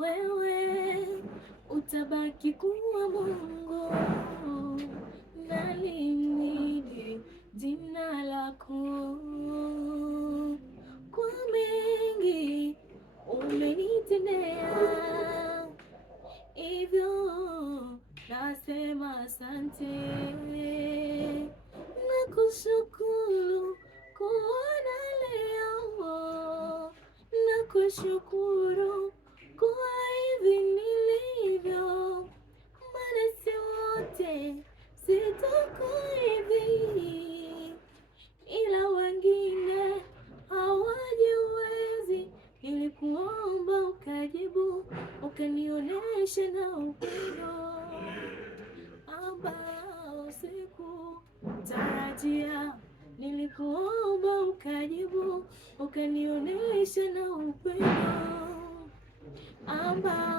wewe utabaki kuwa Mungu, nalimidi jina lako. Kwa mengi umenitendea, hivyo nasema asante. Nakushukuru kuona leo, nakushukuru kwa hivi nilivyo, maana si wote sitoko hivi, ila wengine hawajiwezi. Nilikuomba ukajibu, ukanionyesha na upendo ambao sikutarajia. Nilikuomba ukajibu, ukanionyesha na upendo ambao